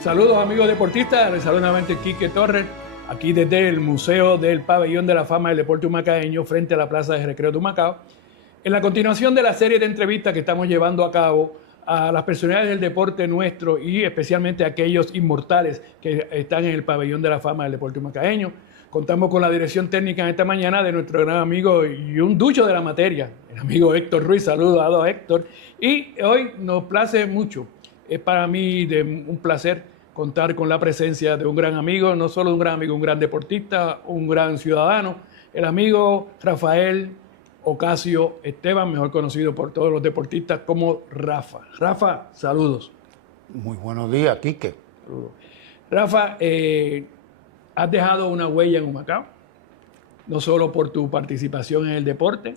Saludos amigos deportistas, les saluda nuevamente Quique Torres, aquí desde el Museo del Pabellón de la Fama del Deporte Humacaeño, frente a la Plaza de Recreo de Humacao, en la continuación de la serie de entrevistas que estamos llevando a cabo a las personalidades del deporte nuestro y especialmente a aquellos inmortales que están en el Pabellón de la Fama del Deporte Humacaeño. Contamos con la dirección técnica esta mañana de nuestro gran amigo y un ducho de la materia, el amigo Héctor Ruiz. Saludos a Héctor. Y hoy nos place mucho, es para mí un placer contar con la presencia de un gran amigo, no solo un gran amigo, un gran deportista, un gran ciudadano, el amigo Rafael Ocasio Esteban, mejor conocido por todos los deportistas como Rafa. Rafa, saludos. Muy buenos días, Quique. Saludos. Rafa, has dejado una huella en Humacao, no solo por tu participación en el deporte,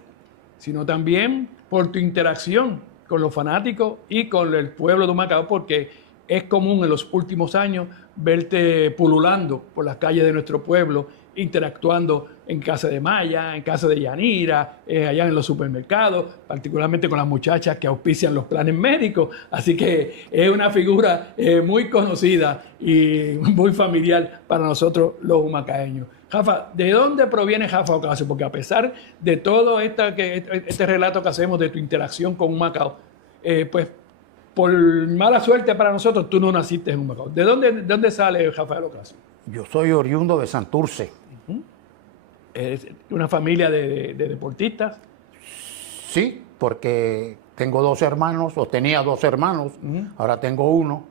sino también por tu interacción con los fanáticos y con el pueblo de Humacao, porque es común en los últimos años verte pululando por las calles de nuestro pueblo, interactuando en casa de Maya, en casa de Yanira, allá en los supermercados, particularmente con las muchachas que auspician los planes médicos. Así que es una figura muy conocida y muy familiar para nosotros los humacaeños. Rafa, ¿de dónde proviene Rafa Ocasio? Porque a pesar de todo este relato que hacemos de tu interacción con Humacao, pues por mala suerte para nosotros, tú no naciste en Humacao. ¿De dónde sale Rafael Ocasio? Yo soy oriundo de Santurce. ¿Es una familia de deportistas? Sí, porque tengo dos hermanos, o tenía dos hermanos, ahora tengo uno.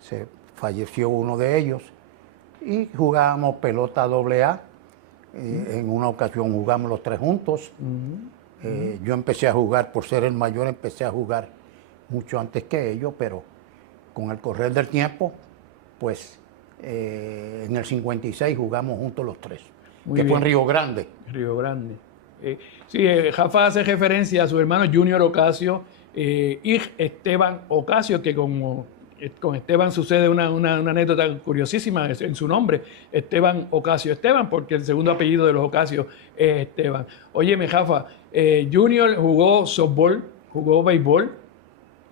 Se falleció uno de ellos. Y jugábamos pelota AA. En una ocasión jugamos los tres juntos. Yo empecé a jugar, por ser el mayor, empecé a jugar mucho antes que ellos, pero con el correr del tiempo, pues en el 56 jugamos juntos los tres, Muy que bien. fue en Río Grande. Río Grande. Sí, Rafa hace referencia a su hermano Junior Ocasio y Esteban Ocasio, que con Esteban sucede una anécdota curiosísima en su nombre, Esteban Ocasio Esteban, porque el segundo apellido de los Ocasio es Esteban. Óyeme, Rafa, Junior jugó softball, jugó béisbol,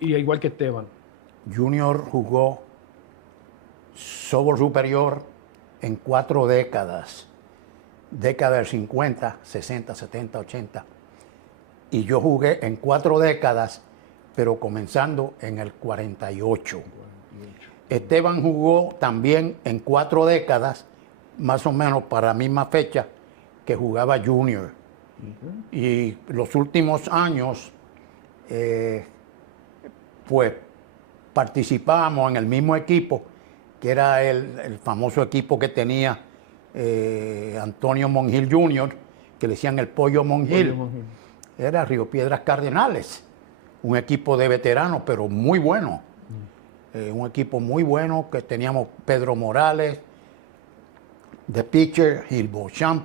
y igual que Esteban. Junior jugó softball superior en 4 décadas. Década del 50, 60, 70, 80. Y yo jugué en 4 décadas, pero comenzando en el 48. Esteban jugó también en 4 décadas, más o menos para la misma fecha que jugaba Junior. Y los últimos años, pues participábamos en el mismo equipo, que era el famoso equipo que tenía Antonio Monjil Jr., que le decían el Pollo Monjil. Era Río Piedras Cardenales, un equipo de veteranos, pero muy bueno. Un equipo muy bueno, que teníamos Pedro Morales, de pitcher, Gil Beauchamp,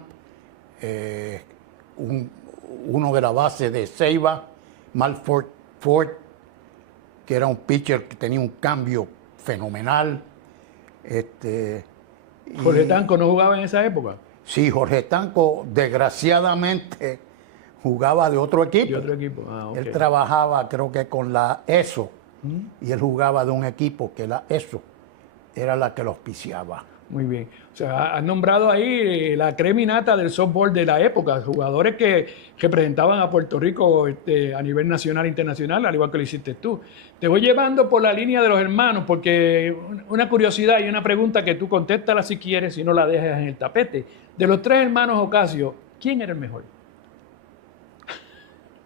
uno de la base de Ceiba, Malford Ford, que era un pitcher que tenía un cambio fenomenal. ¿Jorge Tanco no jugaba en esa época? Sí, Jorge Tanco, desgraciadamente, jugaba de otro equipo. De otro equipo. Ah, okay. Él trabajaba, creo que con la ESO, y él jugaba de un equipo que la ESO era la que lo auspiciaba. Muy bien. O sea, has nombrado ahí la creminata del softball de la época, jugadores que representaban a Puerto Rico a nivel nacional e internacional, al igual que lo hiciste tú. Te voy llevando por la línea de los hermanos, porque una curiosidad y una pregunta que tú contéstala si quieres, si no la dejas en el tapete. De los tres hermanos Ocasio, ¿quién era el mejor?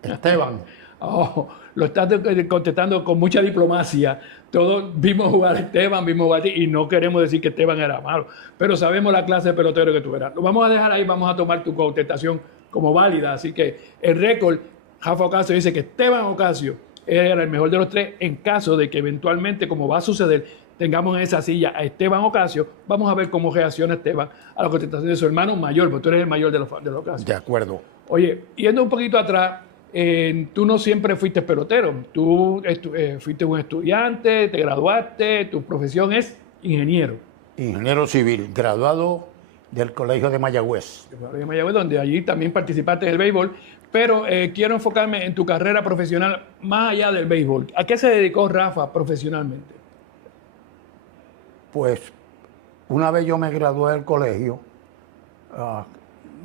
Esteban. Oh, lo estás contestando con mucha diplomacia. Todos vimos jugar a Esteban, vimos jugar a ti, y no queremos decir que Esteban era malo, pero sabemos la clase de pelotero que tú eras. Lo vamos a dejar ahí, vamos a tomar tu contestación como válida. Así que el récord, Rafa Ocasio dice que Esteban Ocasio era el mejor de los tres. En caso de que eventualmente, como va a suceder, tengamos en esa silla a Esteban Ocasio, vamos a ver cómo reacciona Esteban a la contestación de su hermano mayor, porque tú eres el mayor de los Ocasio. De acuerdo. Oye, yendo un poquito atrás, tú no siempre fuiste pelotero, tú fuiste un estudiante, te graduaste, tu profesión es ingeniero. Ingeniero civil, graduado del Colegio de Mayagüez. De Mayagüez, donde allí también participaste en el béisbol, pero quiero enfocarme en tu carrera profesional más allá del béisbol. ¿A qué se dedicó Rafa profesionalmente? Pues una vez yo me gradué del colegio,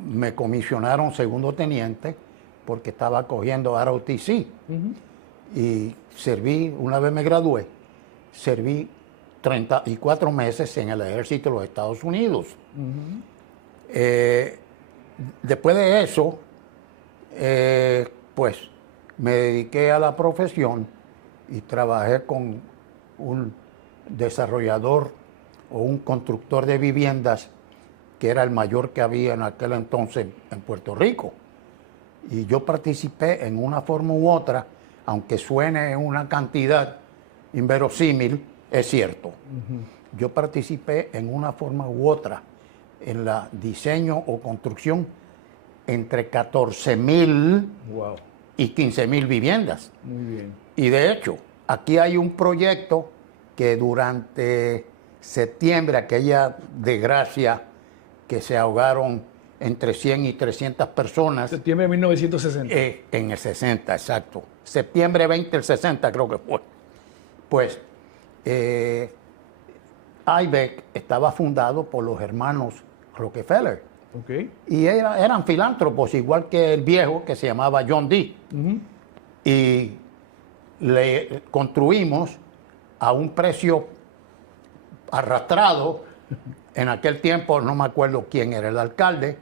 me comisionaron segundo teniente porque estaba cogiendo ROTC. Y serví, una vez me gradué, serví 34 meses en el ejército de los Estados Unidos. Después de eso, pues me dediqué a la profesión y trabajé con un desarrollador o un constructor de viviendas que era el mayor que había en aquel entonces en Puerto Rico. Y yo participé en una forma u otra, aunque suene una cantidad inverosímil, es cierto. Yo participé en una forma u otra en la diseño o construcción entre 14,000 y 15,000 viviendas. Muy bien. Y de hecho, aquí hay un proyecto que durante septiembre, aquella desgracia que se ahogaron entre 100 y 300 personas. Septiembre de 1960. En el 60, exacto. Septiembre 20 del 60 creo que fue. Pues IBEC estaba fundado por los hermanos Rockefeller. Okay. Y eran filántropos, igual que el viejo que se llamaba John D. Y le construimos a un precio arrastrado. En aquel tiempo no me acuerdo quién era el alcalde.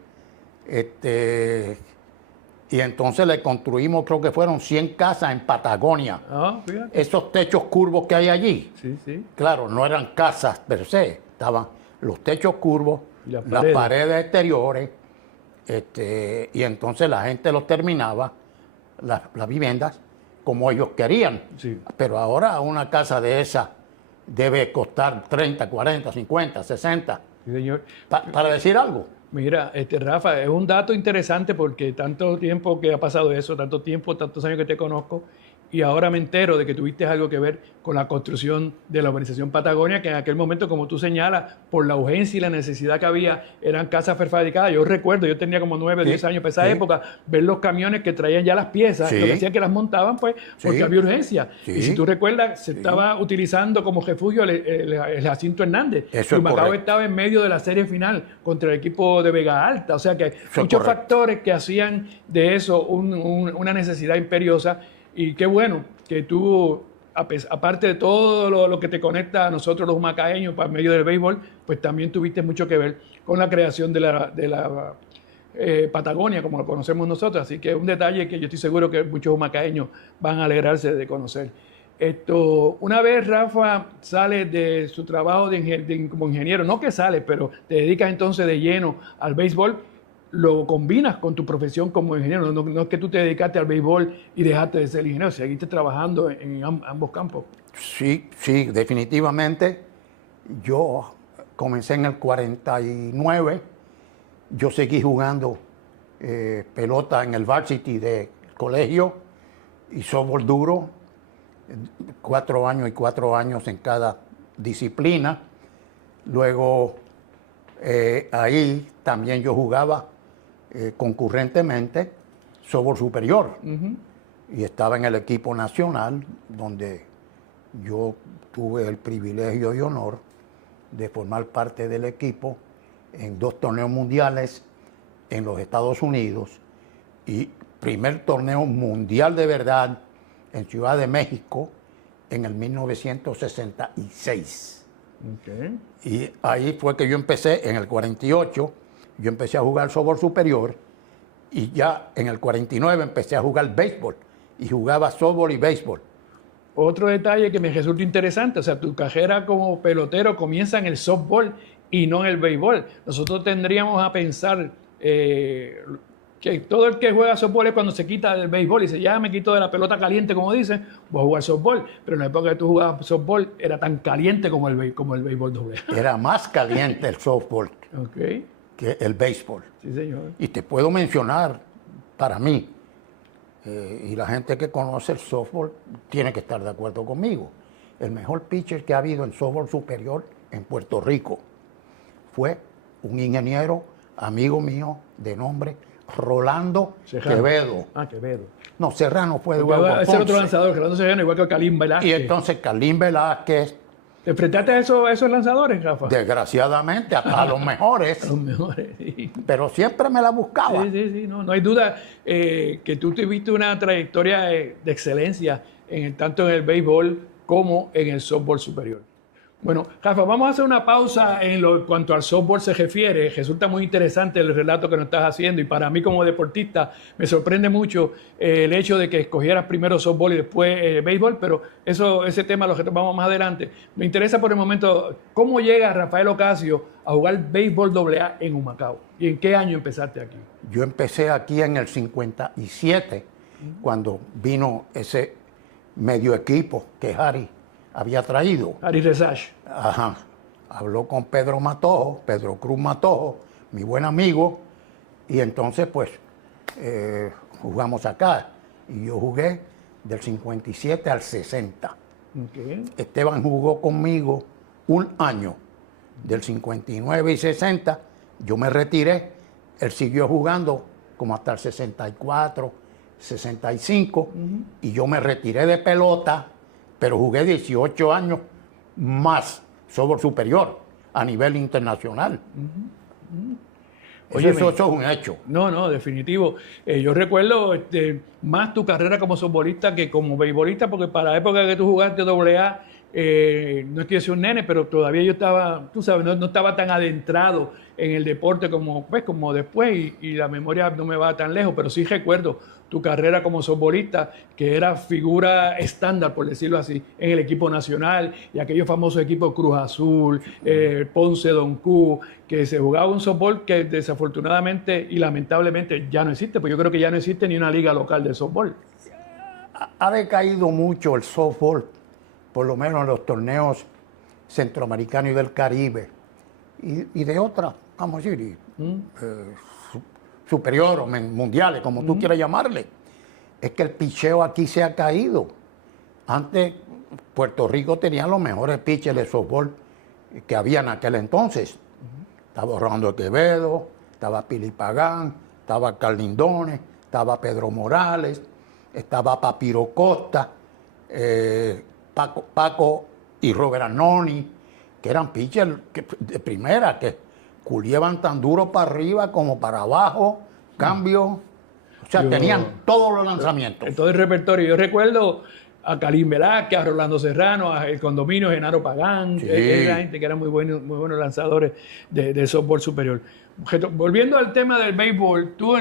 Y entonces le construimos, creo que fueron 100 casas en Patagonia. Fíjate. Esos techos curvos que hay allí. Sí, sí. Claro, no eran casas per se, estaban los techos curvos, Y las las paredes exteriores, y entonces la gente los terminaba, las viviendas, como ellos querían. Sí. Pero ahora una casa de esa debe costar 30, 40, 50, 60. Sí, señor. Para decir algo. Mira, Rafa, es un dato interesante porque tanto tiempo que ha pasado eso, tanto tiempo, tantos años que te conozco, y ahora me entero de que tuviste algo que ver con la construcción de la urbanización Patagonia, que en aquel momento, como tú señalas, por la urgencia y la necesidad que había, eran casas prefabricadas. Yo recuerdo, yo tenía como 9 o 10 años para esa época, ver los camiones que traían ya las piezas, lo que hacía que las montaban, pues, porque había urgencia. Y si tú recuerdas, se estaba utilizando como refugio el Jacinto Hernández. Eso y es Macao correcto. estaba en medio de la serie final contra el equipo de Vega Alta. O sea que muchos factores que hacían de eso una necesidad imperiosa. Y qué bueno que tú, aparte de todo lo que te conecta a nosotros los humacaeños para medio del béisbol, pues también tuviste mucho que ver con la creación de la Patagonia, como lo conocemos nosotros. Así que es un detalle que yo estoy seguro que muchos humacaeños van a alegrarse de conocer. Una vez Rafa sale de su trabajo como ingeniero, no que sale, pero te dedicas entonces de lleno al béisbol, lo combinas con tu profesión como ingeniero. No es que tú te dedicaste al béisbol y dejaste de ser ingeniero, seguiste trabajando en ambos campos. Sí, sí, definitivamente. Yo comencé en el 49, yo seguí jugando pelota en el varsity del colegio y softball duro, 4 años y 4 años en cada disciplina. Luego ahí también yo jugaba concurrentemente softball superior y estaba en el equipo nacional donde yo tuve el privilegio y honor de formar parte del equipo en 2 torneos mundiales en los Estados Unidos y primer torneo mundial de verdad en Ciudad de México en el 1966. Okay. Y ahí fue que yo empecé en el 48. Yo empecé a jugar softball superior y ya en el 49 empecé a jugar béisbol y jugaba softball y béisbol. Otro detalle que me resulta interesante, o sea, tu carrera como pelotero comienza en el softball y no en el béisbol. Nosotros tendríamos a pensar que todo el que juega softball es cuando se quita del béisbol y dice, ya me quito de la pelota caliente, como dicen, voy a jugar softball. Pero en la época que tú jugabas softball era tan caliente como el béisbol doble. Era más caliente el softball que el béisbol. Sí, señor. Y te puedo mencionar, para mí, y la gente que conoce el softball tiene que estar de acuerdo conmigo, el mejor pitcher que ha habido en softball superior en Puerto Rico fue un ingeniero, amigo mío, de nombre Rolando Quevedo. Quevedo. No, Serrano fue de Ese Alfonso. otro lanzador, Rolando Serrano, igual que Calín Velázquez. Y entonces Calín Velázquez, ¿Te enfrentaste a esos lanzadores, Rafa? Desgraciadamente, hasta a los mejores, Los mejores, sí. pero siempre me la buscaba. Sí, no hay duda que tú tuviste una trayectoria de excelencia tanto en el béisbol como en el softball superior. Bueno, Rafa, vamos a hacer una pausa en cuanto al softball se refiere. Resulta muy interesante el relato que nos estás haciendo y para mí como deportista me sorprende mucho el hecho de que escogieras primero softball y después béisbol, pero ese tema lo retomamos más adelante. Me interesa por el momento cómo llega Rafael Ocasio a jugar béisbol AA en Humacao y en qué año empezaste aquí. Yo empecé aquí en el 57, cuando vino ese medio equipo que Harry había traído. Harry Resach. Ajá. Habló con Pedro Matojo, Pedro Cruz Matojo, mi buen amigo, y entonces pues jugamos acá. Y yo jugué del 57 al 60. Okay. Esteban jugó conmigo un año, del 59 y 60, yo me retiré, él siguió jugando como hasta el 64, 65, y yo me retiré de pelota, pero jugué 18 años más softball superior a nivel internacional. Oye, eso es un hecho. No, definitivo. Yo recuerdo más tu carrera como softbolista que como beisbolista, porque para la época que tú jugaste AA, no es que yo sea un nene, pero todavía yo estaba, tú sabes, no estaba tan adentrado en el deporte como después y la memoria no me va tan lejos, pero sí recuerdo tu carrera como softbolista, que era figura estándar, por decirlo así, en el equipo nacional y aquellos famosos equipos Cruz Azul, Ponce, Don Q, que se jugaba un softball que desafortunadamente y lamentablemente ya no existe, pues yo creo que ya no existe ni una liga local de softball. Ha decaído mucho el softball, por lo menos en los torneos centroamericanos y del Caribe, y de otras, vamos a decir, superior o mundiales, como tú quieras llamarle. Es que el picheo aquí se ha caído. Antes Puerto Rico tenía los mejores pitchers de softball que había en aquel entonces. Estaba Orlando Quevedo, estaba Pili Pagán, estaba Carlindones, estaba Pedro Morales, estaba Papiro Costa, Paco y Robert Arnoni, que eran pitchers de primera, que culievan tan duro para arriba como para abajo, cambio. O sea, tenían todos los lanzamientos. Todo el repertorio. Yo recuerdo a Calín Velázquez, a Rolando Serrano, a El Condominio, Genaro Pagán, Sí. era gente que eran muy buenos lanzadores de softball superior. Volviendo al tema del béisbol, tú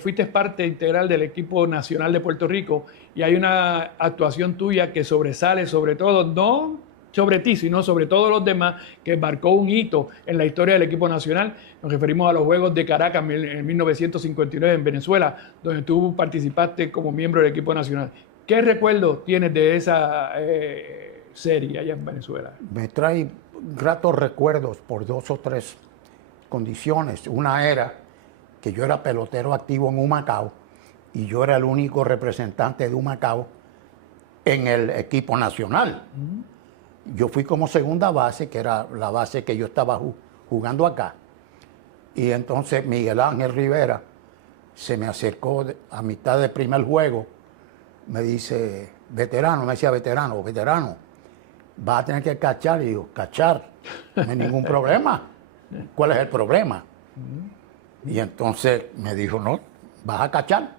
fuiste parte integral del equipo nacional de Puerto Rico y hay una actuación tuya que sobresale sobre todo, no sobre ti, sino sobre todos los demás, que marcó un hito en la historia del equipo nacional. Nos referimos a los Juegos de Caracas en 1959 en Venezuela, donde tú participaste como miembro del equipo nacional. ¿Qué recuerdos tienes de esa serie allá en Venezuela? Me trae gratos recuerdos por dos o tres condiciones. Una era que yo era pelotero activo en Humacao y yo era el único representante de Humacao en el equipo nacional. Yo fui como segunda base, que era la base que yo estaba jugando acá. Y entonces Miguel Ángel Rivera se me acercó a mitad del primer juego. Me dice, veterano, vas a tener que cachar. Y digo, cachar, no hay ningún problema. ¿Cuál es el problema? Y entonces me dijo, no, vas a cachar.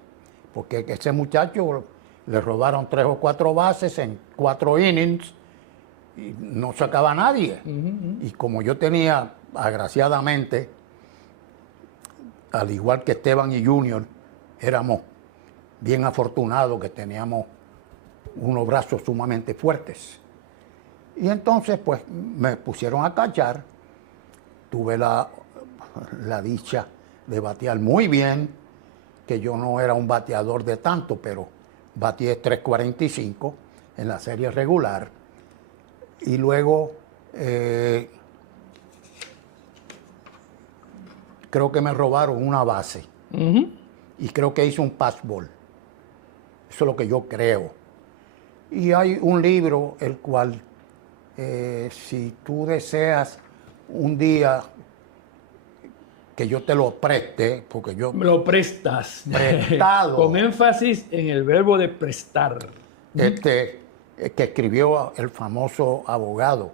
Porque ese muchacho le robaron 3 o 4 bases en 4 innings. Y no sacaba a nadie. Y como yo tenía, agraciadamente, al igual que Esteban y Junior, éramos bien afortunados que teníamos unos brazos sumamente fuertes. Y entonces, pues, me pusieron a cachar. Tuve la dicha de batear muy bien, que yo no era un bateador de tanto, pero bateé 3.45 en la serie regular. Y luego creo que me robaron una base. Y creo que hice un passball. Eso es lo que yo creo. Y hay un libro, el cual, si tú deseas un día que yo te lo preste, porque yo... Me lo prestas. Prestado. Con énfasis en el verbo de prestar. que escribió el famoso abogado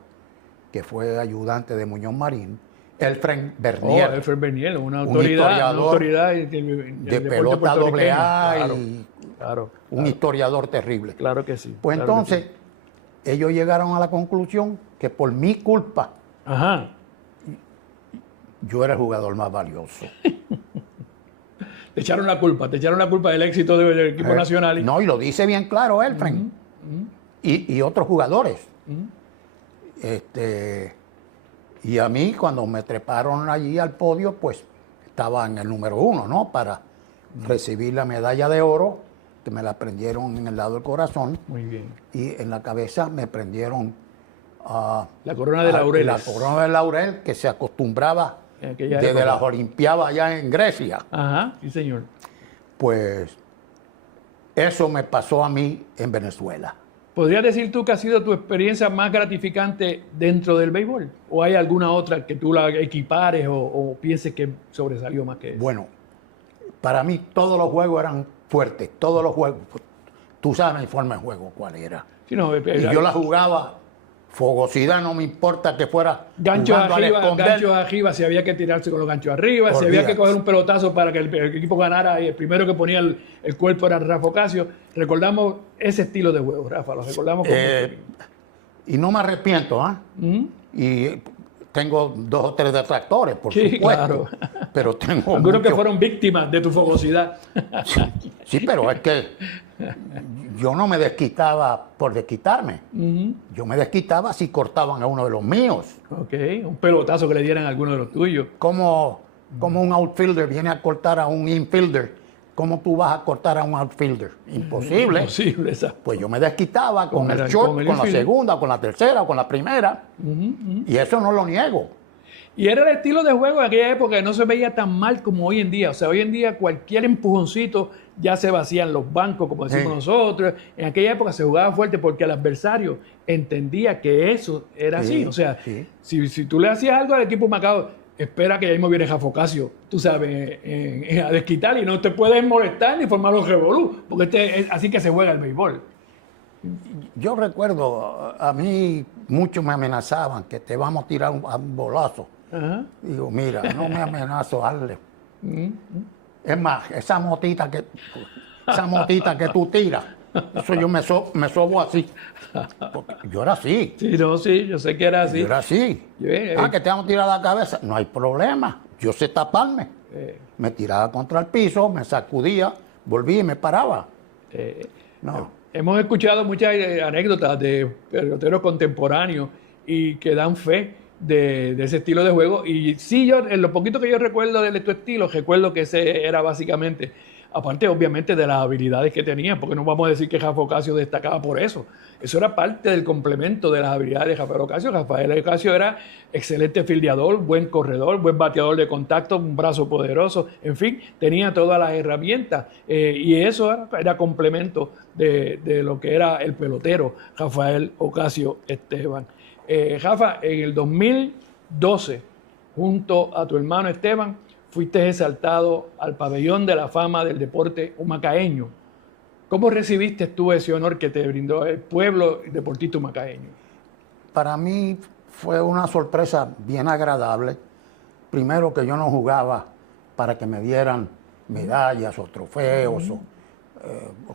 que fue ayudante de Muñoz Marín, Elfren Bernier. Elfren Bernier, una un autoridad de pelota AA claro, y claro, un historiador terrible. claro que sí. Pues claro entonces, que ellos llegaron a la conclusión que por mi culpa sí. Ajá. yo era el jugador más valioso. Te echaron la culpa del éxito del equipo nacional. No, y lo dice bien claro Elfren. Y otros jugadores. Y a mí, cuando me treparon allí al podio, pues estaba en el número 1, ¿no? Para recibir la medalla de oro, que me la prendieron en el lado del corazón. Muy bien. Y en la cabeza me prendieron la corona de laurel. La corona de laurel, que se acostumbraba desde las Olimpiadas allá en Grecia. Ajá, sí, señor. Pues eso me pasó a mí en Venezuela. ¿Podrías decir tú que ha sido tu experiencia más gratificante dentro del béisbol? ¿O hay alguna otra que tú la equipares o pienses que sobresalió más que eso? Bueno, para mí todos los juegos eran fuertes, todos los juegos. Tú sabes mi forma de juego cuál era. Sí, no, y yo la jugaba, fogosidad, no me importa que fuera ganchos arriba, si había que tirarse con los ganchos arriba, si había que coger un pelotazo para que el equipo ganara, y el primero que ponía el cuerpo era Rafa Ocasio. Recordamos ese estilo de juego, Rafa, lo recordamos como y no me arrepiento, ¿ah? Y tengo 2 o 3 detractores, por supuesto. Claro. Pero tengo algunos que fueron víctimas de tu fogosidad. Sí, pero es que yo no me desquitaba por desquitarme. Yo me desquitaba si cortaban a uno de los míos. Ok, un pelotazo que le dieran a alguno de los tuyos. Como un outfielder viene a cortar a un infielder, ¿cómo tú vas a cortar a un outfielder? Imposible. Imposible, exacto. Pues yo me desquitaba con el short, con la segunda, con la tercera, con la primera. Y eso no lo niego. Y era el estilo de juego de aquella época que no se veía tan mal como hoy en día. O sea, hoy en día cualquier empujoncito ya se vacían los bancos, como decimos nosotros. En aquella época se jugaba fuerte porque el adversario entendía que eso era así. O sea, si tú le hacías algo al equipo Macao, espera que ya mismo viene Rafa Ocasio, tú sabes, a desquitar, y no te puedes molestar ni formar los revolú, porque es así que se juega el béisbol. Yo recuerdo, a mí muchos me amenazaban que te vamos a tirar un bolazo. Ajá. Digo, mira, no me amenazo, hazle. Es más, esa motita que tú tiras, eso yo me sobo así. Porque yo era así. Sí, no, sí, yo sé que era así. Yo era así. Que te vamos a tirar la cabeza. No hay problema. Yo sé taparme. Me tiraba contra el piso, me sacudía, volvía y me paraba. Hemos escuchado muchas anécdotas de peloteros contemporáneos y que dan fe de ese estilo de juego. Y sí, yo, en lo poquito que yo recuerdo de tu estilo, recuerdo que ese era básicamente, aparte obviamente de las habilidades que tenía, porque no vamos a decir que Rafa Ocasio destacaba por eso. Eso era parte del complemento de las habilidades de Rafael Ocasio. Rafael Ocasio era excelente fildeador, buen corredor, buen bateador de contacto, un brazo poderoso, en fin, tenía todas las herramientas. Y eso era complemento de lo que era el pelotero Rafael Ocasio Esteban. Rafa, en el 2012, junto a tu hermano Esteban, fuiste exaltado al pabellón de la fama del deporte humacaeño. ¿Cómo recibiste tú ese honor que te brindó el pueblo deportista humacaeño? Para mí fue una sorpresa bien agradable. Primero, que yo no jugaba para que me dieran medallas o trofeos o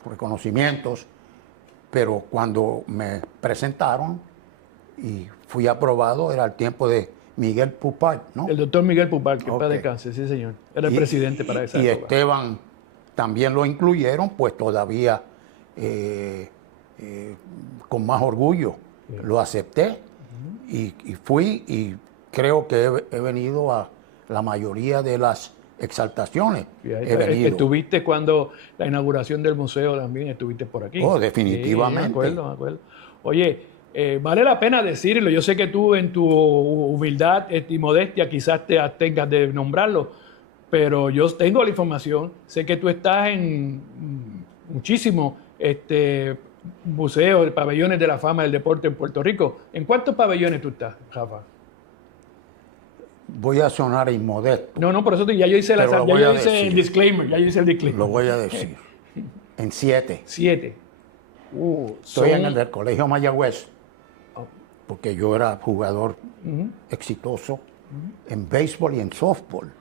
reconocimientos, pero cuando me presentaron y fui aprobado, era el tiempo de Miguel Pupart, ¿no? El doctor Miguel Pupart, que para descanse, sí señor. Era el presidente para esa época. Y Esteban también lo incluyeron, pues todavía con más orgullo lo acepté y fui, y creo que he venido a la mayoría de las exaltaciones. Estuviste cuando la inauguración del museo también, estuviste por aquí. Oh, definitivamente. Sí, me acuerdo. Oye, vale la pena decirlo. Yo sé que tú en tu humildad y modestia quizás te abstengas de nombrarlo, pero yo tengo la información. Sé que tú estás en muchísimos museos, pabellones de la fama del deporte en Puerto Rico. ¿En cuántos pabellones tú estás, Rafa? Voy a sonar inmodesto. No, por eso ya yo hice el disclaimer. Ya yo hice el disclaimer. Lo voy a decir. En 7. 7. Estoy en son- el del Colegio Mayagüez, porque yo era jugador exitoso en béisbol y en softball.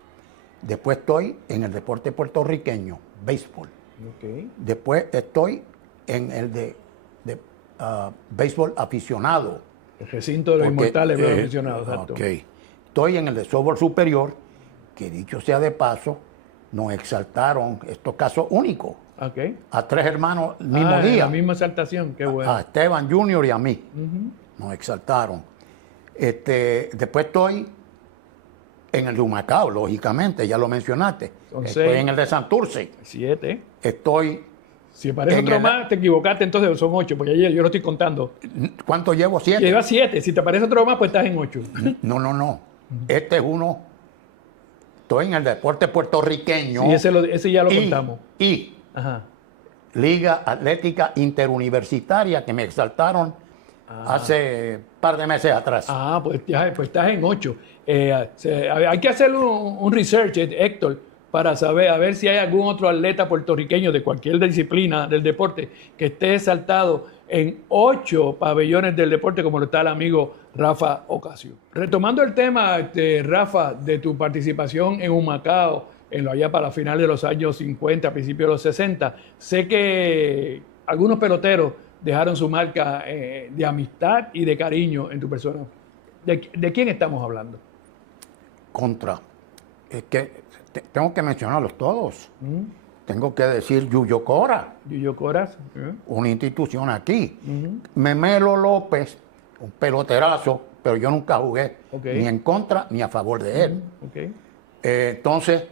Después estoy en el deporte puertorriqueño, béisbol. Ok. Después estoy en el de béisbol aficionado. El recinto de los porque, inmortales, veo mencionado, exacto. ok. Estoy en el de softball superior, que dicho sea de paso, nos exaltaron, estos casos únicos, Ok. a 3 hermanos el mismo En día. la misma exaltación, qué bueno. A Esteban Jr. y a mí. Nos exaltaron. Después estoy en el de Humacao, lógicamente, ya lo mencionaste. Son Estoy 6. en el de Santurce. 7. Estoy. Si aparece En otro el- más, te equivocaste, entonces son 8, porque yo lo estoy contando. ¿Cuánto llevo? 7. Lleva 7. Si te aparece otro más, pues estás en 8. No. Este es uno. Estoy en el deporte puertorriqueño. Sí, ese ya lo y, contamos. y Ajá. Liga Atlética Interuniversitaria, que me exaltaron hace par de meses atrás. Ah, pues estás en 8. Hay que hacer un research, Héctor, para saber, a ver si hay algún otro atleta puertorriqueño de cualquier disciplina del deporte que esté exaltado en 8 pabellones del deporte, como lo está el amigo Rafa Ocasio. Retomando el tema, Rafa, de tu participación en Humacao, allá para finales de los años 50, principios de los 60, sé que algunos peloteros dejaron su marca de amistad y de cariño en tu persona. ¿De quién estamos hablando? Contra. Es que tengo que mencionarlos todos. Tengo que decir Yuyo Cora, Yuyo Coras. una institución aquí. Memelo López, un peloterazo, pero yo nunca jugué Ok. ni en contra ni a favor de él. Ok. Entonces,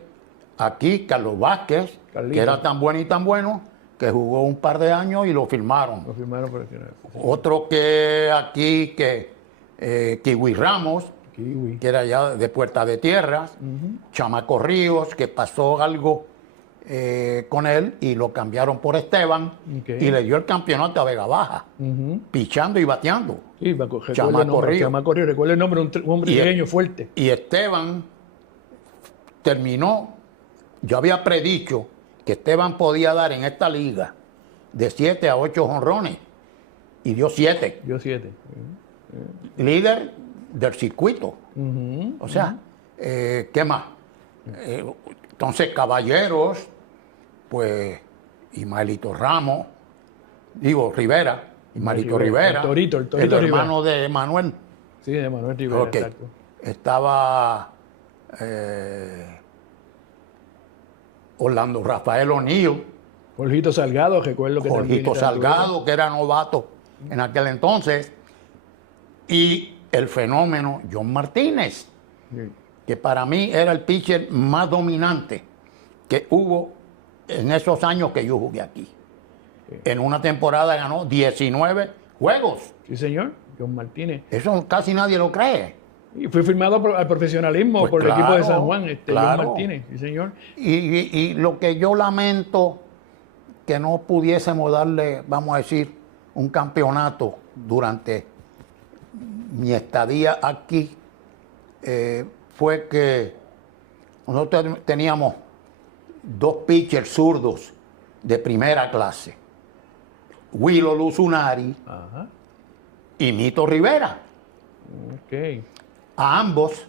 aquí Carlos Vázquez, Carlito. que era tan bueno y tan bueno, que jugó un par de años y lo firmaron. Lo firmaron por el Otro que aquí, Kiwi Ramos, Kiwi. que era ya de Puerta de Tierras, Chamaco Ríos, que pasó algo con él y lo cambiaron por Esteban Ok. y le dio el campeonato a Vega Baja, pichando y bateando. Sí, recuerda el Chamaco nombre. Ríos. Chamaco Ríos, recuerda el nombre, un hombre Y- pequeño, fuerte. Y Esteban terminó, yo había predicho que Esteban podía dar en esta liga de 7 a 8 jonrones y dio 7. Yo 7. Líder del circuito. O sea, ¿qué más? Entonces, Caballeros, pues, Ismaelito Ramos, Rivera, Ismaelito Rivera, El Torito el Rivera. hermano de Manuel. Sí, de Manuel Rivera, Ok. exacto. Estaba Orlando Rafael O'Neill, Jorgito Salgado, recuerdo que también Jorgito era Salgado, que era novato en aquel entonces, y el fenómeno John Martínez, Sí. que para mí era el pitcher más dominante que hubo en esos años que yo jugué aquí. En una temporada ganó 19 juegos. Sí, señor, John Martínez. Eso casi nadie lo cree. Y fue firmado al profesionalismo Pues por el equipo de claro, San Juan, John claro. Martínez, sí, señor. Y lo que yo lamento, que no pudiésemos darle, vamos a decir, un campeonato durante mi estadía aquí, fue que nosotros teníamos 2 pitchers zurdos de primera clase, Willow Luzunari Ajá. y Mito Rivera. Ok. A ambos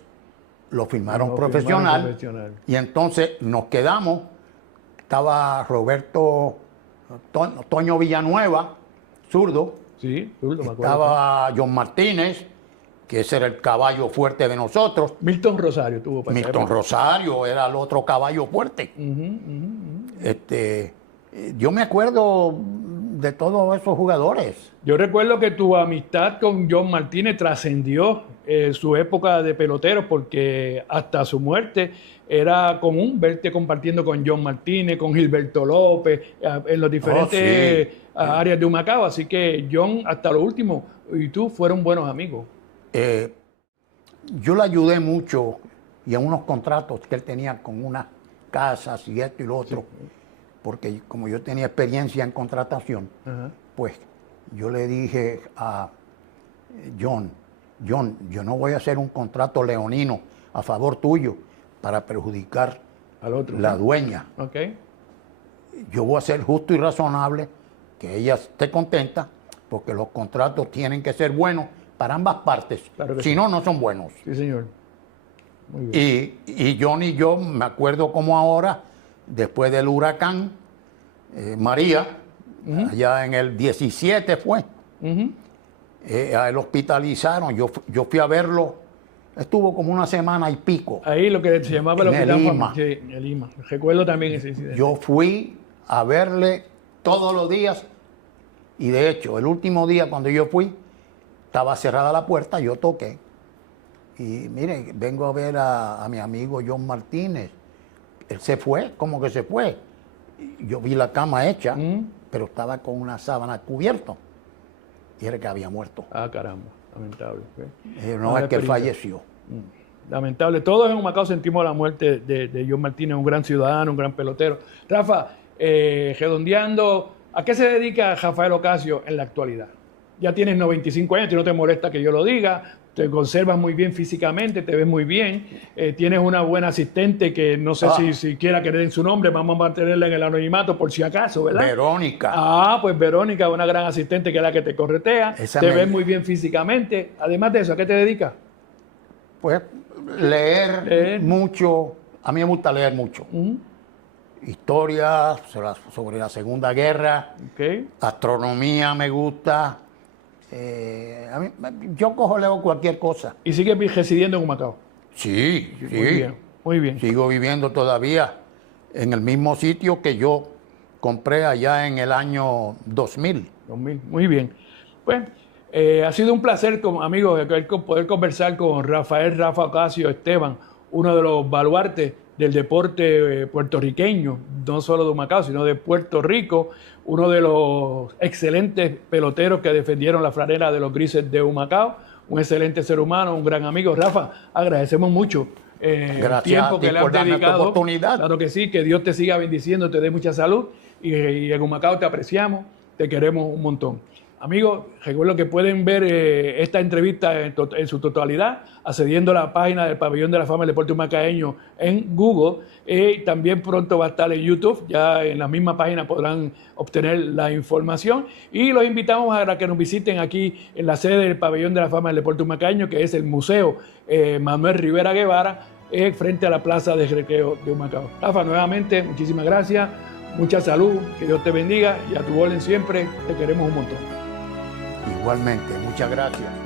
lo firmaron Lo profesional, firmaron profesional. y entonces nos quedamos. Estaba Roberto Toño Villanueva, zurdo. Sí, zurdo, me acuerdo. Estaba John Martínez, que ese era el caballo fuerte de nosotros. Milton Rosario tuvo para esa Milton época. Rosario era el otro caballo fuerte. Yo me acuerdo de todos esos jugadores. Yo recuerdo que tu amistad con John Martínez trascendió su época de pelotero, porque hasta su muerte era común verte compartiendo con John Martínez, con Gilberto López, en los diferentes sí. áreas de Humacao. Así que John, hasta lo último, y tú fueron buenos amigos. Yo le ayudé mucho y en unos contratos que él tenía con unas casas y esto y lo otro, porque como yo tenía experiencia en contratación, Ajá. pues yo le dije a John, yo no voy a hacer un contrato leonino a favor tuyo para perjudicar Al otro. la dueña. Ok. Yo voy a ser justo y razonable, que ella esté contenta, porque los contratos tienen que ser buenos para ambas partes. Claro que Si sí. no, no son buenos. Sí, señor. Muy bien. Y Johnny y yo, me acuerdo como ahora, después del huracán María, allá en el 17 fue, Ujú. a él hospitalizaron, yo fui a verlo, estuvo como una semana y pico. Ahí lo que se llamaba el En el hospital. Lima. Sí, en el Lima. Recuerdo también ese incidente. Yo fui a verle todos los días y de hecho, el último día cuando yo fui, estaba cerrada la puerta, yo toqué. Y mire, vengo a ver a mi amigo John Martínez. Él se fue, como que se fue. Y yo vi la cama hecha, pero estaba con una sábana cubierta. Y era que había muerto. Ah, caramba. Lamentable. No Mala es que él experiencia. falleció. Lamentable. Todos en Humacao sentimos la muerte de John Martínez, un gran ciudadano, un gran pelotero. Rafa, redondeando, ¿a qué se dedica Rafael Ocasio en la actualidad? Ya tienes 95 años, y no te molesta que yo lo diga, te conservas muy bien físicamente, te ves muy bien, tienes una buena asistente que no sé si quiera que le den su nombre, vamos a mantenerla en el anonimato por si acaso, ¿verdad? Verónica. Ah, pues Verónica, una gran asistente que es la que te corretea, Esa te me- ves muy bien físicamente. Además de eso, ¿a qué te dedicas? Pues leer, Leer. mucho. A mí me gusta leer mucho. Historia sobre la Segunda Guerra, Ok. astronomía me gusta. Yo leo cualquier cosa. Y sigues residiendo en Humacao. Sí, Muy sí. bien, muy bien. Sigo viviendo todavía en el mismo sitio que yo compré allá en el año 2000. 2000, muy bien. Pues ha sido un placer, como amigo, poder conversar con Rafa Ocasio Esteban, uno de los baluartes del deporte puertorriqueño, no solo de Humacao, sino de Puerto Rico, uno de los excelentes peloteros que defendieron la franela de los Grises de Humacao, un excelente ser humano, un gran amigo. Rafa, agradecemos mucho el Gracias tiempo a ti que le por has darme esta dedicado. oportunidad. Claro que sí, que Dios te siga bendiciendo, te dé mucha salud y en Humacao te apreciamos, te queremos un montón. Amigos, recuerdo que pueden ver esta entrevista en su totalidad accediendo a la página del Pabellón de la Fama del Deporte Humacaeño en Google. También pronto va a estar en YouTube. Ya en la misma página podrán obtener la información. Y los invitamos a que nos visiten aquí en la sede del Pabellón de la Fama del Deporte Humacaeño, que es el Museo Manuel Rivera Guevara, frente a la Plaza de Recreo de Humacao. Rafa, nuevamente, muchísimas gracias. Mucha salud, que Dios te bendiga y a tu orden siempre. Te queremos un montón. Igualmente, muchas gracias.